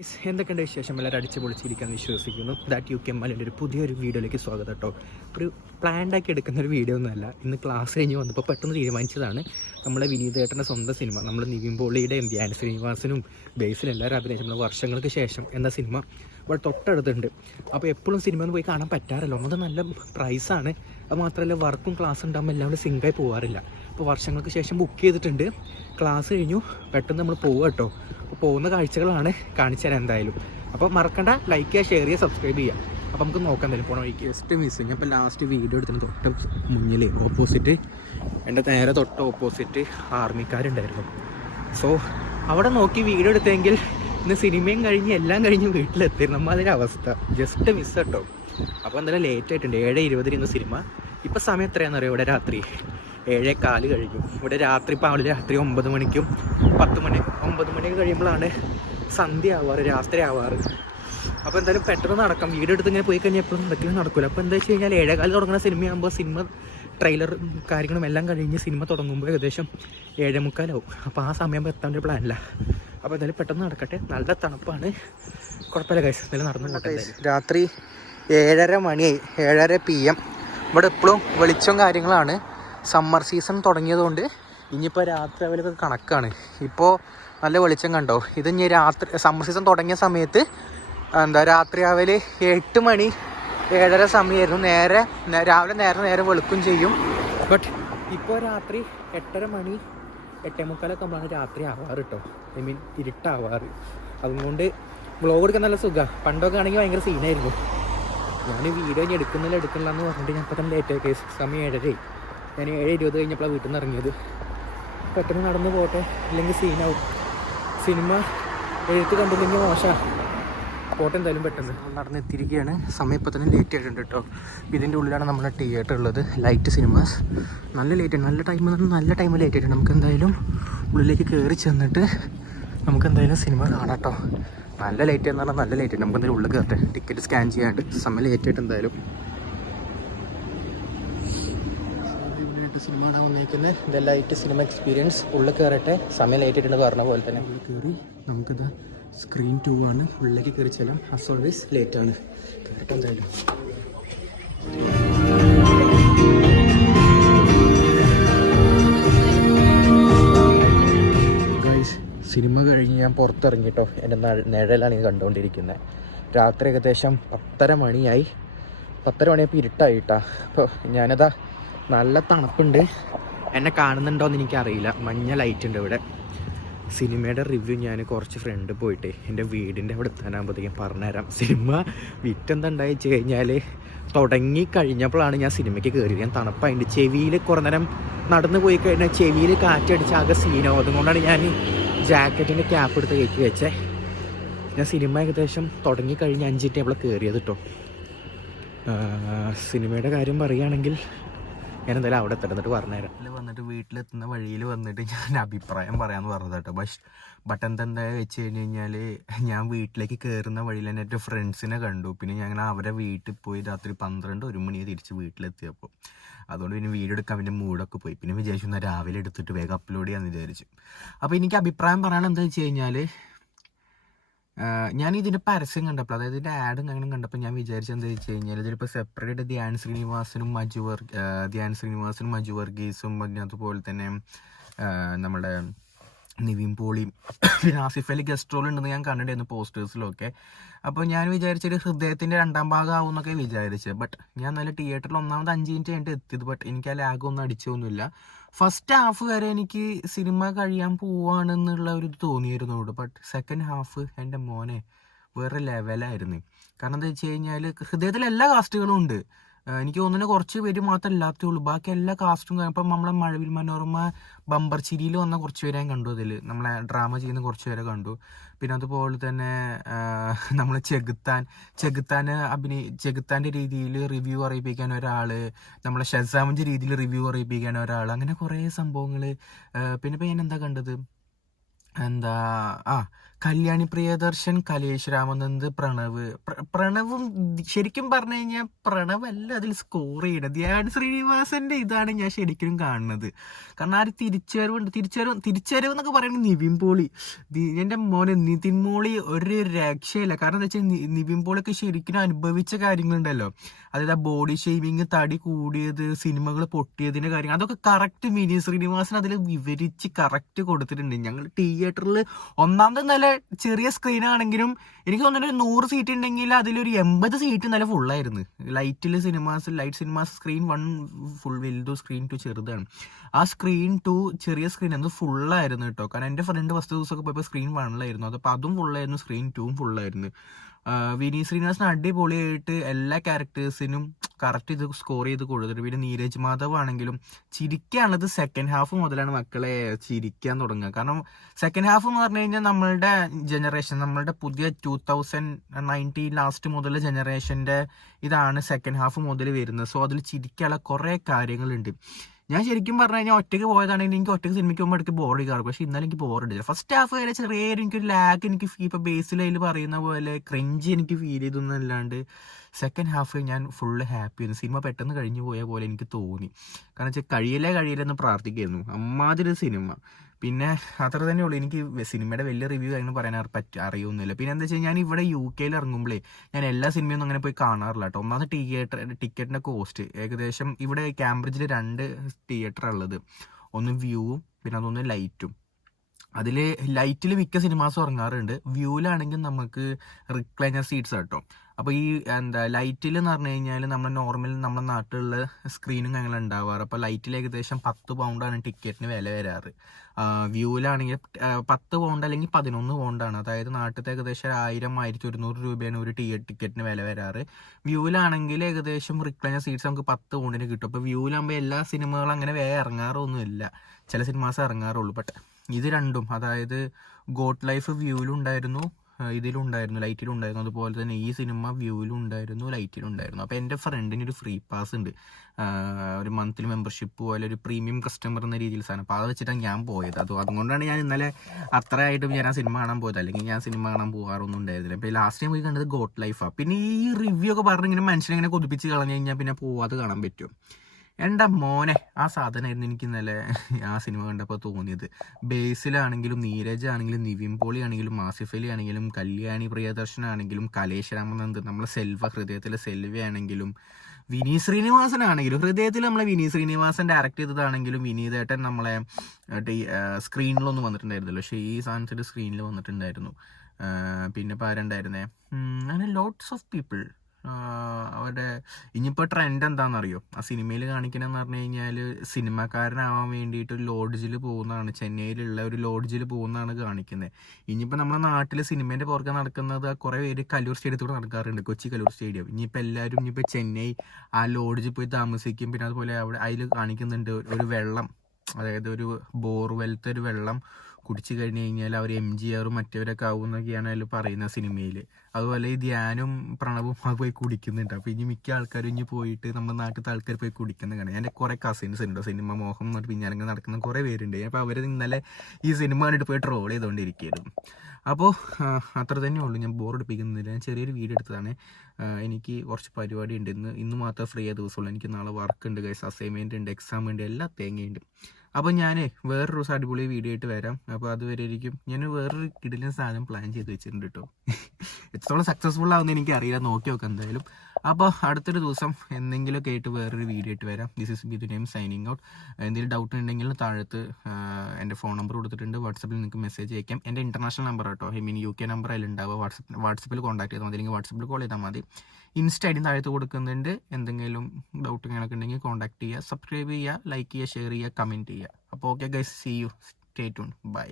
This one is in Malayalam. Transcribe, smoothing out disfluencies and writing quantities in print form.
എന്തൊക്കെയുണ്ട് വിശേഷം? എല്ലാവരും അടിച്ച് പൊളിച്ചിരിക്കാമെന്ന് വിശ്വസിക്കുന്നു. ദാറ്റ് യു കെ മലിൻ്റെ ഒരു പുതിയൊരു വീഡിയോയിലേക്ക് സ്വാഗതം കേട്ടോ. ഒരു പ്ലാൻഡാക്കി എടുക്കുന്ന ഒരു വീഡിയോ ഒന്നുമല്ല. ഇന്ന് ക്ലാസ് കഴിഞ്ഞ് വന്നപ്പോൾ പെട്ടെന്ന് തീരുമാനിച്ചതാണ്. നമ്മളെ വിനീതേട്ടൻ്റെ സ്വന്തം സിനിമ, നമ്മൾ നിവിൻ പോളിയുടെയും ധ്യാൻ ശ്രീനിവാസനും ബേസിലും എല്ലാവരും അഭിനയിച്ച നമ്മൾ വർഷങ്ങൾക്ക് ശേഷം എന്ന സിനിമ ഇവിടെ തൊട്ടടുത്തുണ്ട്. അപ്പോൾ എപ്പോഴും സിനിമ ഒന്ന് പോയി കാണാൻ പറ്റാറില്ല. അത് നല്ല പ്രൈസാണ്. അത് മാത്രമല്ല വർക്കും ക്ലാസ് ഉണ്ടാകുമ്പോൾ എല്ലാം കൂടി സിങ്കായി പോകാറില്ല. അപ്പോൾ വർഷങ്ങൾക്ക് ശേഷം ബുക്ക് ചെയ്തിട്ടുണ്ട്. ക്ലാസ് കഴിഞ്ഞു, പെട്ടെന്ന് നമ്മൾ പോവുക കേട്ടോ. അപ്പോൾ പോകുന്ന കാഴ്ചകളാണ് കാണിച്ചു തരാൻ എന്തായാലും. അപ്പോൾ മറക്കണ്ട, ലൈക്ക് ചെയ്യുക, ഷെയർ ചെയ്യുക, സബ്സ്ക്രൈബ് ചെയ്യുക. അപ്പോൾ നമുക്ക് നോക്കാൻ തരും പോകണം വഴിക്ക്. Just miss. ഞാൻ ഇപ്പോൾ ലാസ്റ്റ് വീഡിയോ എടുത്തിന് തൊട്ട് മുന്നിൽ ഓപ്പോസിറ്റ്, എൻ്റെ നേരെ തൊട്ട് ഓപ്പോസിറ്റ് ആർമിക്കാരുണ്ടായിരുന്നു. സോ അവിടെ നോക്കി വീഡിയോ എടുത്തെങ്കിൽ ഇന്ന് സിനിമയും കഴിഞ്ഞ് എല്ലാം കഴിഞ്ഞ് വീട്ടിലെത്തിയിരുന്നു. നമ്മൾ അതിൻ്റെ അവസ്ഥ ജസ്റ്റ് മിസ് കേട്ടോ. അപ്പോൾ എന്തായാലും ലേറ്റ് ആയിട്ടുണ്ട്. 7:20 ഇന്ന് സിനിമ. ഇപ്പോൾ സമയം എത്രയാണെന്ന് അറിയാം? ഇവിടെ രാത്രി 7:15 കഴിഞ്ഞു. ഇവിടെ രാത്രി ഇപ്പോൾ അവിടെ രാത്രി 9 മണിക്കും 10 മണി 9 മണിയൊക്കെ കഴിയുമ്പോഴാണ് സന്ധ്യ ആവാറ്, രാത്രി ആവാറ്. അപ്പോൾ എന്തായാലും പെട്ടെന്ന് നടക്കാം. വീഡിയോ എടുത്ത് ഇങ്ങനെ പോയി കഴിഞ്ഞാൽ എപ്പോഴും നടക്കില്ല. അപ്പോൾ എന്താ വെച്ച് കഴിഞ്ഞാൽ 7:15 തുടങ്ങുന്ന സിനിമയാകുമ്പോൾ സിനിമ ട്രെയിലർ കാര്യങ്ങളും എല്ലാം കഴിഞ്ഞ് സിനിമ തുടങ്ങുമ്പോൾ ഏകദേശം 7:45 അപ്പോൾ ആ സമയം എത്താൻ ഒരു പ്ലാനില്ല. അപ്പോൾ എന്തായാലും പെട്ടെന്ന് നടക്കട്ടെ. നല്ല തണുപ്പാണ്, കുഴപ്പമില്ല ഗൈസ്. എന്തായാലും നടന്നു പോട്ടെ. രാത്രി 7:30 മണിയായി, 7:30 PM. ഇവിടെ എപ്പോഴും വെളിച്ചം കാര്യങ്ങളാണ്. സമ്മർ സീസൺ തുടങ്ങിയതുകൊണ്ട് ഇനിയിപ്പോൾ രാത്രി അവലൊക്കെ കണക്കാണ്. ഇപ്പോൾ നല്ല വെളിച്ചം കണ്ടോ. ഇത് ഇനി രാത്രി സമ്മർ സീസൺ തുടങ്ങിയ സമയത്ത് രാത്രി അവൽ 8 മണി 7:30 സമയമായിരുന്നു. രാവിലെ നേരെ വെളുക്കും ചെയ്യും. ബട്ട് ഇപ്പോൾ രാത്രി 8:30 മണി 8:45 ആകുമ്പോഴാണ് രാത്രി ആവാറ് കേട്ടോ. ഐ മീൻ ഇരുട്ടാവാറ്. അതുകൊണ്ട് വ്ളോഗ് എടുക്കാൻ നല്ല സുഖമാണ്. പണ്ടൊക്കെ ആണെങ്കിൽ ഭയങ്കര സീനായിരുന്നു. ഞാൻ വീഡിയോ ഇനി എടുക്കുന്നില്ല എന്ന് പറഞ്ഞിട്ട് ഞാൻ പെട്ടെന്ന് ലേറ്റായി കേസ്. സമയം 7:30. ഞാൻ 7:20 കഴിഞ്ഞപ്പോഴാണ് വീട്ടിൽ നിന്ന് ഇറങ്ങിയത്. പെട്ടെന്ന് നടന്നു പോട്ടെ, ഇല്ലെങ്കിൽ സീനാവും. സിനിമ എഴുത്ത് കണ്ടില്ലെങ്കിൽ മോശമാണ്. പോട്ടെ എന്തായാലും പെട്ടെന്ന് നടന്നെത്തിയിരിക്കുകയാണ്. സമയം ഇപ്പോൾ തന്നെ ലേറ്റ് ആയിട്ടുണ്ട് കേട്ടോ. ഇതിൻ്റെ ഉള്ളിലാണ് നമ്മുടെ തിയേറ്റർ ഉള്ളത്, ലൈറ്റ് സിനിമാസ്. നല്ല ലേറ്റ്, നല്ല ടൈം ലേറ്റ് ആയിട്ടുണ്ട്. നമുക്ക് എന്തായാലും ഉള്ളിലേക്ക് കയറി ചെന്നിട്ട് നമുക്ക് എന്തായാലും സിനിമ കാണാം കേട്ടോ. നല്ല ലേറ്റ് എന്ന് പറഞ്ഞാൽ നല്ല ലേറ്റ് ആയിട്ട്. നമുക്ക് എന്തായാലും ഉള്ളിൽ കയറട്ടെ. ടിക്കറ്റ് സ്കാൻ ചെയ്യാണ്ട് സമയം ലേറ്റ് ആയിട്ട് എന്തായാലും സിനിമ കാണാൻ വന്നേക്കുന്നത്. The light cinema experience. ഉള്ളിൽ കയറട്ടെ. സമയം ലേറ്റ് ആയിട്ടുണ്ട് പറഞ്ഞ പോലെ തന്നെ. ഉള്ളിൽ കയറി നമുക്കിത് സ്ക്രീൻ 2 ആണ്. ഉള്ളിലേക്ക് കയറി ചെല്ലാം. ആസ് ഓൾവേസ് ലേറ്റാണ്. കയറട്ടെ എന്തായാലും. സിനിമ കഴിഞ്ഞ് ഞാൻ പുറത്തിറങ്ങി കേട്ടോ. എൻ്റെ നിഴലാണ് ഇത് കണ്ടുകൊണ്ടിരിക്കുന്നത്. രാത്രി ഏകദേശം 10:30 മണിയായി. 10:30 മണിയപ്പോൾ ഇരുട്ടായിട്ടാ. അപ്പോൾ ഞാനതാ, നല്ല തണുപ്പുണ്ട്. എന്നെ കാണുന്നുണ്ടോയെന്ന് എനിക്കറിയില്ല. മഞ്ഞ ലൈറ്റ് ഉണ്ട് ഇവിടെ. സിനിമയുടെ റിവ്യൂ ഞാൻ കുറച്ച് ഫ്രണ്ട് പോയിട്ട് എൻ്റെ വീടിൻ്റെ അവിടെ എത്താനാകുമ്പോഴത്തേക്കും പറഞ്ഞുതരാം. സിനിമ വിറ്റെന്തുണ്ടായി വെച്ച് കഴിഞ്ഞാൽ തുടങ്ങി കഴിഞ്ഞപ്പോഴാണ് ഞാൻ സിനിമയ്ക്ക് കയറിയത്. ഞാൻ തണുപ്പായിട്ട് ചെവിയിൽ കുറേ നേരം നടന്നു പോയി കഴിഞ്ഞാൽ ചെവിയിൽ കാറ്റടിച്ച് ആകെ സീനോ. അതുകൊണ്ടാണ് ഞാൻ ജാക്കറ്റിൻ്റെ ക്യാപ്പ് എടുത്ത് കയറ്റി വെച്ചേ. ഞാൻ സിനിമ ഏകദേശം തുടങ്ങിക്കഴിഞ്ഞ് 5 മിനിറ്റ് അവിടെ കയറിയത് കേട്ടോ. സിനിമയുടെ കാര്യം പറയുകയാണെങ്കിൽ ഞാൻ എന്തായാലും അവിടെ എത്തിട്ട് പറഞ്ഞുതരാം. വന്നിട്ട് വീട്ടിലെത്തുന്ന വഴിയിൽ വന്നിട്ട് ഞാൻ അഭിപ്രായം പറയാമെന്ന് പറഞ്ഞത് കേട്ടോ. ബട്ട് എന്താ വെച്ച് കഴിഞ്ഞാൽ ഞാൻ വീട്ടിലേക്ക് കയറുന്ന വഴിയിൽ തന്നെ എൻ്റെ ഫ്രണ്ട്സിനെ കണ്ടു. പിന്നെ ഞങ്ങൾ അവരെ വീട്ടിൽ പോയി രാത്രി 12-1 മണിയെ തിരിച്ച് വീട്ടിലെത്തിയപ്പോൾ. അതുകൊണ്ട് പിന്നെ വീഡിയോ എടുക്കാൻ പിന്നെ മൂഡൊക്കെ പോയി. പിന്നെ വിചാരിച്ചു എന്നാൽ രാവിലെ എടുത്തിട്ട് വേഗം അപ്ലോഡ് ചെയ്യാമെന്ന് വിചാരിച്ചു. അപ്പോൾ എനിക്ക് അഭിപ്രായം പറയാൻ എന്താ വെച്ച് കഴിഞ്ഞാൽ, ഞാൻ ഇതിൻ്റെ പരസ്യം കണ്ടപ്പോൾ, അതായത് ഇതിൻ്റെ ആഡും അങ്ങനെ കണ്ടപ്പോൾ ഞാൻ വിചാരിച്ചത് എന്താ വെച്ച് കഴിഞ്ഞാൽ, ഇതിലിപ്പോൾ സെപ്പറേറ്റ് ധ്യാൻ ശ്രീനിവാസനും മഞ്ജു വർഗീസും പിന്നെ അതുപോലെ തന്നെ നമ്മുടെ നിവിൻ പോളിയും പിന്നെ ആസിഫ് അലി ഗസ്റ്റ് റോൾ ഉണ്ടെന്ന് ഞാൻ കണ്ടിട്ടുണ്ടായിരുന്നു പോസ്റ്റേഴ്സിലൊക്കെ. അപ്പോൾ ഞാൻ വിചാരിച്ചൊരു ഹൃദയത്തിൻ്റെ 2ാം ഭാഗം ആവും എന്നൊക്കെ വിചാരിച്ചത്. ബട്ട് ഞാൻ നല്ല തിയേറ്ററിൽ 1ാമത് 5 മിനിറ്റ് കഴിഞ്ഞിട്ട് എത്തിയത്. ബട്ട് എനിക്ക് ആ ലാഗൊന്നും അടിച്ചൊന്നുമില്ല. ഫസ്റ്റ് ഹാഫ് വരെ എനിക്ക് സിനിമ കഴിയാൻ പോവാണെന്നുള്ള ഒരു ഇത് തോന്നിയിരുന്നു. ബട്ട് സെക്കൻഡ് ഹാഫ് എൻ്റെ മോനെ വേറെ ലെവലായിരുന്നു. കാരണം എന്താ വെച്ച് കഴിഞ്ഞാൽ ഹൃദയത്തിൽ എല്ലാ കാസ്റ്റുകളും ഉണ്ട്. എനിക്ക് തോന്നുന്നു കുറച്ച് പേര് മാത്രമേ ഇല്ലാത്തേ ഉള്ളൂ. ബാക്കി എല്ലാ കാസ്റ്റും ഇപ്പം നമ്മളെ മഴവിൽ മനോരമ ബമ്പർ ചിരിയിൽ വന്ന കുറച്ച് പേരെ ഞാൻ കണ്ടു. അതിൽ നമ്മളെ ഡ്രാമ ചെയ്യുന്ന കുറച്ച് പേരെ കണ്ടു. പിന്നെ അതുപോലെ തന്നെ നമ്മൾ ചെകുത്താൻ്റെ രീതിയിൽ റിവ്യൂ അറിയിപ്പിക്കാൻ ഒരാൾ, നമ്മളെ ഷസാമിൻ്റെ രീതിയിൽ റിവ്യൂ അറിയിപ്പിക്കാൻ ഒരാൾ, അങ്ങനെ കുറേ സംഭവങ്ങൾ. പിന്നെ ഇപ്പം ഞാൻ എന്താ കണ്ടത്, കല്യാണി പ്രിയദർശൻ, കലേഷ് രാമനന്ദ്, പ്രണവും ശരിക്കും പറഞ്ഞു കഴിഞ്ഞാൽ പ്രണവ് അല്ല അതിൽ സ്കോർ ചെയ്യണത്. ധ്യാൻ ശ്രീനിവാസന്റെ ഇതാണ് ഞാൻ ശരിക്കും കാണുന്നത്. കാരണം ആ ഒരു തിരിച്ചുവരവ് എന്നൊക്കെ പറയുന്നത് നിവിൻ പോളി, എന്റെ മോനെ നിതിൻ മോളി ഒരു രക്ഷയില്ല. കാരണം എന്താ വെച്ചാൽ നിവിൻ പോളിയൊക്കെ ശരിക്കും അനുഭവിച്ച കാര്യങ്ങളുണ്ടല്ലോ, അതായത് ആ ബോഡി ഷേമിങ്, തടി കൂടിയത്, സിനിമകൾ പൊട്ടിയതിന്റെ കാര്യം, അതൊക്കെ കറക്റ്റ് വിനീത് ശ്രീനിവാസൻ അതിൽ വിവരിച്ച് കറക്റ്റ് കൊടുത്തിട്ടുണ്ട്. ഞങ്ങൾ തിയേറ്ററിൽ ഒന്നാമത്തെ നല്ല ചെറിയ സ്ക്രീൻ ആണെങ്കിലും എനിക്ക് തോന്നുന്നു 100 സീറ്റ് ഉണ്ടെങ്കിൽ അതിലൊരു 80 സീറ്റ് നല്ല ഫുള്ളായിരുന്നു. ലൈറ്റ് സിനിമാസ് സ്ക്രീൻ 1 ഫുൾ വലുതോ, സ്ക്രീൻ 2 ചെറുതാണ്. ആ സ്ക്രീൻ 2 ചെറിയ സ്ക്രീൻ അത് ഫുള്ളായിരുന്നു കേട്ടോ. കാരണം എൻ്റെ ഫ്രണ്ട് ഫസ്റ്റ് ദിവസമൊക്കെ പോയപ്പോൾ സ്ക്രീൻ 1 അതപ്പോൾ അതും ഫുള്ളായിരുന്നു, സ്ക്രീൻ 2 ഫുള്ളായിരുന്നു. വിനീത് ശ്രീനിവാസൻ അടിപൊളിയായിട്ട് എല്ലാ ക്യാരക്ടേഴ്സിനും കറക്റ്റ് ഇത് സ്കോർ ചെയ്ത് കൊടുത്തിട്ട്. പിന്നെ നീരജ് മാധവ് ആണെങ്കിലും ചിരിക്കാനുള്ളത് സെക്കൻഡ് ഹാഫ് മുതലാണ് മക്കളെ ചിരിക്കാൻ തുടങ്ങുക. കാരണം സെക്കൻഡ് ഹാഫ് എന്ന് പറഞ്ഞു കഴിഞ്ഞാൽ നമ്മളുടെ ജനറേഷൻ, നമ്മളുടെ പുതിയ 2019 ലാസ്റ്റ് മുതൽ ജനറേഷൻ്റെ ഇതാണ് സെക്കൻഡ് ഹാഫ് മുതൽ വരുന്നത്. സോ അതിൽ ചിരിക്കാനുള്ള കുറേ കാര്യങ്ങളുണ്ട്. ഞാൻ ശരിക്കും പറഞ്ഞു കഴിഞ്ഞാൽ ഒറ്റയ്ക്ക് പോയതാണെങ്കിൽ എനിക്ക് ഒറ്റയ്ക്ക് സിനിമയ്ക്ക് പോകുമ്പോൾ ഇടയ്ക്ക് ബോർ അടിക്കാറുണ്ട്. പക്ഷേ ഇന്നാലും എനിക്ക് ബോർ അടിച്ചില്ല. ഫസ്റ്റ് ഹാഫ് വരെ ചെറിയൊരു എനിക്കൊരു ലാഗ് എനിക്ക് ഇപ്പോൾ ബേസിൽ പറയുന്ന പോലെ ക്രഞ്ച് എനിക്ക് ഫീൽ ചെയ്തൊന്നല്ലാണ്ട് സെക്കൻഡ് ഹാഫ് ഞാൻ ഫുള്ള് ഹാപ്പി ആയിരുന്നു. സിനിമ പെട്ടെന്ന് കഴിഞ്ഞു പോയ പോലെ എനിക്ക് തോന്നി. കാരണം വെച്ചാൽ കഴിയില്ലെന്ന് പ്രാർത്ഥിക്കായിരുന്നു. അമ്മാതിരി സിനിമ. പിന്നെ അത്ര തന്നെ ഉള്ളൂ. എനിക്ക് സിനിമയുടെ വലിയ റിവ്യൂ കാര്യങ്ങൾ പറയാൻ അറിയൊന്നുമില്ല. പിന്നെ എന്താ വെച്ചാൽ ഞാൻ ഇവിടെ UK ഇറങ്ങുമ്പോഴേ ഞാൻ എല്ലാ സിനിമയൊന്നും അങ്ങനെ പോയി കാണാറില്ല കേട്ടോ. ഒന്നാമത് ടിക്കറ്റിൻ്റെ കോസ്റ്റ് ഏകദേശം ഇവിടെ കാംബ്രിഡ്ജിൽ 2 തിയേറ്ററാണ് ഉള്ളത്. ഒന്ന് വ്യൂവും പിന്നെ അതൊന്ന് ലൈറ്റും. അതിൽ ലൈറ്റിൽ മിക്ക സിനിമാസും ഇറങ്ങാറുണ്ട്. വ്യൂവിലാണെങ്കിൽ നമുക്ക് റിക്ലൈനർ സീറ്റ്സ് കേട്ടോ. അപ്പോൾ ഈ ലൈറ്റിൽ എന്ന് പറഞ്ഞു കഴിഞ്ഞാൽ നമ്മുടെ നമ്മുടെ നാട്ടിലുള്ള സ്ക്രീനും ഞങ്ങൾ ഉണ്ടാവാറ്. അപ്പോൾ ലൈറ്റിൽ ഏകദേശം 10 പൗണ്ടാണ് ടിക്കറ്റിന് വില വരാറ്. വ്യൂവിലാണെങ്കിൽ 10 പൗണ്ട് അല്ലെങ്കിൽ 11 പൗണ്ടാണ്. അതായത് നാട്ടിലത്തെ ഏകദേശം 1000-1100 രൂപയാണ് ഒരു ടിക്കറ്റിന് വില വരാറ്. വ്യൂവിലാണെങ്കിൽ ഏകദേശം റിക്ലൈനർ സീറ്റ്സ് നമുക്ക് 10 പൗണ്ടിന് കിട്ടും. അപ്പോൾ വ്യൂവിലാകുമ്പോൾ എല്ലാ സിനിമകളും അങ്ങനെ വേറെ ഇറങ്ങാറൊന്നുമില്ല, ചില സിനിമാസ് ഇറങ്ങാറുള്ളൂ. ബട്ട് ഇത് രണ്ടും, അതായത് ഗോട്ട് ലൈഫ് വ്യൂവിലുണ്ടായിരുന്നു, ഇതിലുണ്ടായിരുന്നു, ലൈറ്റിലുണ്ടായിരുന്നു. അതുപോലെ തന്നെ ഈ സിനിമ വ്യൂവിലുണ്ടായിരുന്നു, ലൈറ്റിലുണ്ടായിരുന്നു. അപ്പോൾ എൻ്റെ ഫ്രണ്ടിന് ഒരു ഫ്രീ പാസ് ഉണ്ട്, ഒരു മന്ത്ലി മെമ്പർഷിപ്പ് പോലെ ഒരു പ്രീമിയം കസ്റ്റമർ എന്ന രീതിയിൽ സാധനം. അപ്പോൾ അത് വെച്ചിട്ടാണ് ഞാൻ പോയത്. അതുകൊണ്ടാണ് ഞാൻ ഇന്നലെ അത്രയായിട്ടും ഞാൻ ആ സിനിമ കാണാൻ പോയത്. അല്ലെങ്കിൽ ഞാൻ സിനിമ കാണാൻ പോകാറൊന്നും ഉണ്ടായിരുന്നില്ല. അപ്പോൾ ലാസ്റ്റ് ടൈം പോയി കണ്ടത് ഗോട്ട് ലൈഫാണ്. പിന്നെ ഈ റിവ്യൂ ഒക്കെ പറഞ്ഞിങ്ങനെ മനുഷ്യനെ കൊതിപ്പിച്ച് കളഞ്ഞു കഴിഞ്ഞാൽ പിന്നെ പോവാതെ കാണാൻ പറ്റും. എൻ്റെ മോനെ ആ സാധനമായിരുന്നു എനിക്ക് ഇന്നലെ ആ സിനിമ കണ്ടപ്പോൾ തോന്നിയത്. ബേസിലാണെങ്കിലും നീരജ് ആണെങ്കിലും നിവിൻ പോളി ആണെങ്കിലും ആസിഫ് അലി ആണെങ്കിലും കല്യാണി പ്രിയദർശൻ ആണെങ്കിലും കലേഷ് രാമനന്ദ്, നമ്മളെ ഹൃദയത്തിലെ സെൽവയാണെങ്കിലും വിനീത് ശ്രീനിവാസൻ ആണെങ്കിലും, ഹൃദയത്തിൽ നമ്മളെ വിനീത് ശ്രീനിവാസൻ ഡയറക്റ്റ് ചെയ്തതാണെങ്കിലും വിനീതേട്ടൻ നമ്മളെ സ്ക്രീനിലൊന്നും വന്നിട്ടുണ്ടായിരുന്നല്ലോ, പക്ഷേ ഈ സാധനത്തിൽ സ്ക്രീനിൽ വന്നിട്ടുണ്ടായിരുന്നു. പിന്നെ ഇപ്പോൾ ആരുണ്ടായിരുന്നേ, അങ്ങനെ ലോട്ട്സ് ഓഫ് പീപ്പിൾ. അവരുടെ ഇനിയിപ്പോൾ ട്രെൻഡ് എന്താണെന്നറിയോ? ആ സിനിമയിൽ കാണിക്കണമെന്ന് പറഞ്ഞു കഴിഞ്ഞാൽ സിനിമക്കാരനാവാൻ വേണ്ടിയിട്ട് ഒരു ലോഡ്ജിൽ പോകുന്നതാണ്, ചെന്നൈയിലുള്ള ഒരു ലോഡ്ജിൽ പോകുന്നതാണ് കാണിക്കുന്നത്. ഇനിയിപ്പോൾ നമ്മുടെ നാട്ടിൽ സിനിമേൻ്റെ പുറകെ നടക്കുന്നത് കുറേ പേര് കല്ലൂർ സ്റ്റേഡിയത്തോടെ നടക്കാറുണ്ട്, കൊച്ചി കല്ലൂർ സ്റ്റേഡിയം. ഇനിയിപ്പോൾ എല്ലാവരും ഇനിയിപ്പോൾ ചെന്നൈ ആ ലോഡ്ജിൽ പോയി താമസിക്കും. പിന്നെ അതുപോലെ അവിടെ അതിൽ കാണിക്കുന്നുണ്ട് ഒരു വെള്ളം, അതായത് ഒരു ബോർവെലത്തെ ഒരു വെള്ളം കുടിച്ചു കഴിഞ്ഞ് കഴിഞ്ഞാൽ അവർ MGR മറ്റവരൊക്കെ ആവുമെന്നൊക്കെയാണ് അതിൽ പറയുന്ന സിനിമയിൽ. അതുപോലെ ഈ ധ്യാനും പ്രണവും അത് പോയി കുടിക്കുന്നുണ്ട്. അപ്പോൾ ഇനി മിക്ക ആൾക്കാരും ഇനി പോയിട്ട് നമ്മുടെ നാട്ടിലത്തെ ആൾക്കാർ പോയി കുടിക്കുന്ന കാണാം. എൻ്റെ കുറേ കസിൻസ് ഉണ്ട്, സിനിമ മോഹം എന്ന് പറഞ്ഞിട്ട് പിന്നാലെ നടക്കുന്ന കുറേ പേരുണ്ട്. അപ്പോൾ അവർ ഇന്നലെ ഈ സിനിമ കണ്ടിട്ട് പോയി ട്രോൾ ചെയ്തുകൊണ്ടിരിക്കുകയായിരുന്നു. അപ്പോൾ അത്ര തന്നെ ഉള്ളൂ. ഞാൻ ബോറടിപ്പിക്കുന്നില്ല. ഞാൻ ചെറിയൊരു വീഡിയോ എടുത്തതാണ്. എനിക്ക് കുറച്ച് പരിപാടി ഉണ്ട്. ഇന്ന് മാത്രമേ ഫ്രീ ആയ ദിവസമുള്ളൂ. എനിക്ക് നാളെ വർക്ക് ഉണ്ട് ഗൈസ്, അസൈൻമെൻറ്റ് ഉണ്ട്, എക്സാം ഉണ്ട്, എല്ലാ തേങ്ങയുണ്ട്. അപ്പോൾ ഞാൻ വേറൊരു ദിവസം അടിപൊളി വീഡിയോ ആയിട്ട് വരാം. അപ്പോൾ അതുവരെ ആയിരിക്കും ഞാൻ വേറൊരു കിടിലൻ സാധനം പ്ലാൻ ചെയ്ത് വെച്ചിട്ടുണ്ട് കേട്ടോ. എത്രത്തോളം സക്സസ്ഫുൾ ആവുമെന്ന് എനിക്ക് അറിയില്ല, നോക്കി നോക്കാം എന്തായാലും. അപ്പോൾ അടുത്തൊരു ദിവസം എന്തെങ്കിലുമൊക്കെ ആയിട്ട് വേറൊരു വീഡിയോ ആയിട്ട് വരാം. This is B name signing out. എന്തെങ്കിലും ഡൗട്ട് ഉണ്ടെങ്കിൽ താഴത്ത് എൻ്റെ ഫോൺ നമ്പർ കൊടുത്തിട്ടുണ്ട്, വാട്സപ്പിൽ നിങ്ങൾക്ക് മെസ്സേജ് അയക്കാം. എൻ്റെ ഇൻ്റർനാഷണൽ നമ്പർ കേട്ടോ, UK നമ്പർ അതിലുണ്ടാവുക. വാട്സപ്പിൽ കോൺടാക്ട് ചെയ്താൽ മതി, അല്ലെങ്കിൽ വാട്സപ്പിൽ കോൾ ചെയ്താൽ മതി. ഇൻസ്റ്റ ഐ ഡി താഴത്ത് കൊടുക്കുന്നുണ്ട്. എന്തെങ്കിലും ഡൗട്ട് ഇങ്ങനെയൊക്കെ ഉണ്ടെങ്കിൽ കോൺടാക്ട് ചെയ്യുക. സബ്സ്ക്രൈബ് ചെയ്യുക, ലൈക്ക് ചെയ്യുക, ഷെയർ ചെയ്യുക, കമൻറ്റ് ചെയ്യുക. അപ്പോൾ okay guys, see you, stay tune, by.